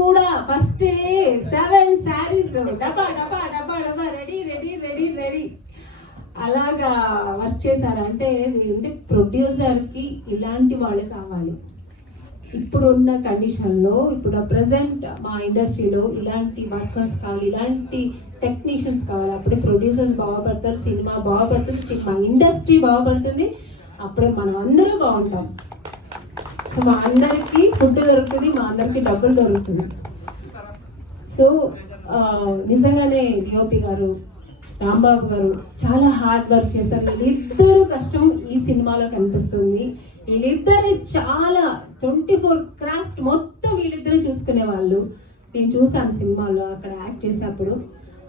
కూడా first day 7 saris డబ్బా డబ్బా డబ్బా డబ్బా రెడీ రెడీ రెడీ రెడీ అలాగా వర్క్ చేశారు. అంటే ప్రొడ్యూసర్కి ఇలాంటి వాళ్ళు కావాలి. ఇప్పుడున్న కండిషన్లో ఇప్పుడు ప్రజెంట్ మా ఇండస్ట్రీలో ఇలాంటి వర్కర్స్ కావాలి, ఇలాంటి టెక్నీషియన్స్ కావాలి. అప్పుడే ప్రొడ్యూసర్స్ బాగుపడతారు, సినిమా బాగుపడుతుంది, సినిమా ఇండస్ట్రీ బాగుపడుతుంది, అప్పుడే మనం అందరూ బాగుంటాం. సో మా అందరికీ ఫుడ్ దొరుకుతుంది, మా అందరికీ డబ్బులు దొరుకుతుంది. సో నిజంగానే డిఓపి గారు, రాంబాబు గారు చాలా హార్డ్ వర్క్ చేశారు. వీళ్ళిద్దరూ కష్టం ఈ సినిమాలో కనిపిస్తుంది. వీళ్ళిద్దరు చాలా 24 క్రాఫ్ట్ మొత్తం వీళ్ళిద్దరూ చూసుకునే వాళ్ళు. నేను చూస్తాను సినిమాలో అక్కడ యాక్ట్ చేసేటప్పుడు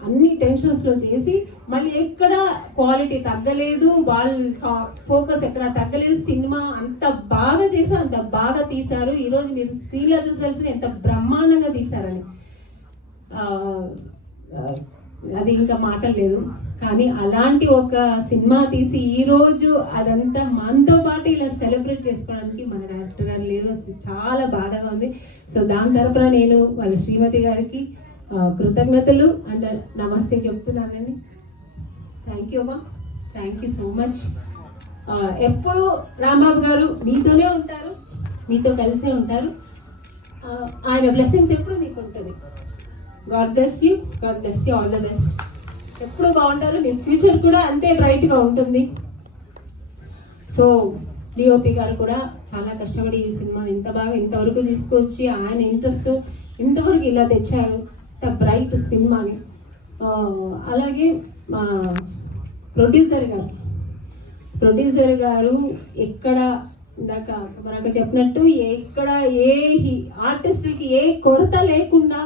అన్ని టెన్షన్స్లో చేసి మళ్ళీ ఎక్కడ క్వాలిటీ తగ్గలేదు, వాళ్ళ ఫోకస్ ఎక్కడ తగ్గలేదు. సినిమా అంత బాగా చేశారు, అంత బాగా తీశారు. ఈరోజు మీరు స్క్రీన్లో చూసాల్సిన ఎంత బ్రహ్మాండంగా తీశారని అది ఇంకా మాటలు లేదు. కానీ అలాంటి ఒక సినిమా తీసి ఈరోజు అదంతా మనతో పాటు ఇలా సెలబ్రేట్ చేసుకోవడానికి మన డైరెక్టర్ గారు లేదు. చాలా బాధగా ఉంది. సో దాని తరపున నేను వాళ్ళ శ్రీమతి గారికి కృతజ్ఞతలు అండ్ నమస్తే చెప్తున్నానండి. థ్యాంక్ యూ అమ్మా, థ్యాంక్ యూ సో మచ్. ఎప్పుడు రాంబాబు గారు మీతోనే ఉంటారు, మీతో కలిసే ఉంటారు. ఆయన బ్లెస్సింగ్స్ ఎప్పుడు మీకు ఉంటుంది. God bless you, God bless you, all the best. ఎప్పుడు బాగుంటారు, మీ ఫ్యూచర్ కూడా అంతే బ్రైట్గా ఉంటుంది. సో డిఓపి గారు కూడా చాలా కష్టపడి ఈ సినిమాని ఇంతవరకు తీసుకొచ్చి ఆయన ఇంట్రెస్ట్ ఇంతవరకు ఇలా తెచ్చారు, ఇంత బ్రైట్ సినిమాని. అలాగే మా ప్రొడ్యూసర్ గారు ఎక్కడ ఇందాక మనకు చెప్పినట్టు ఎక్కడ ఏ ఆర్టిస్టులకి ఏ కొరత లేకుండా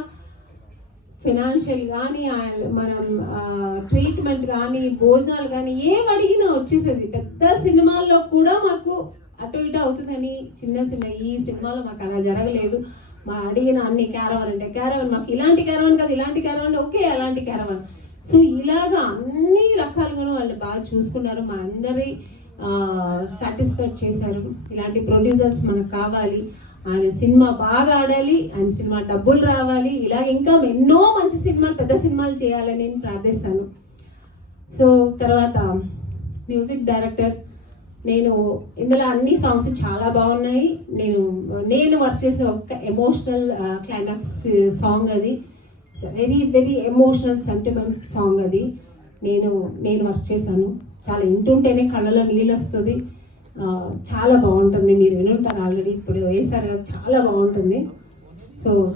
ఫినాన్షియల్ కానీ మనం ట్రీట్మెంట్ కానీ భోజనాలు కానీ ఏం అడిగినా వచ్చేసేది. పెద్ద సినిమాల్లో కూడా మాకు అటు ఇటు అవుతుందని చిన్న ఈ సినిమాలో మాకు అలా జరగలేదు. మా అడిగిన అన్ని క్యారవాన్ అంటే క్యారవాన్, మాకు ఇలాంటి క్యారవాన్ కాదు, ఇలాంటి క్యారవాన్ ఓకే, అలాంటి క్యారవాన్. సో ఇలాగా అన్ని రకాలుగాను వాళ్ళు బాగా చూసుకున్నారు, మా అందరి సాటిస్ఫైడ్ చేశారు. ఇలాంటి ప్రొడ్యూసర్స్ మనకు కావాలి. ఆయన సినిమా బాగా ఆడాలి, ఆయన సినిమా డబ్బులు రావాలి, ఇలా ఇంకా ఎన్నో మంచి సినిమాలు, పెద్ద సినిమాలు చేయాలని నేను ప్రార్థిస్తాను. సో తర్వాత మ్యూజిక్ డైరెక్టర్, నేను ఇందులో అన్ని సాంగ్స్ చాలా బాగున్నాయి. నేను వర్క్ చేసే ఒక ఎమోషనల్ క్లైమాక్స్ సాంగ్ అది, very very emotional sentiment song అది నేను వర్క్ చేశాను. చాలా వింటుంటేనే కళ్ళలో నీళ్ళు వస్తుంది. చాలా బాగుంటుంది. మీరు వినుంటారు ఆల్రెడీ, ఇప్పుడు వేసారు, చాలా బాగుంటుంది. సో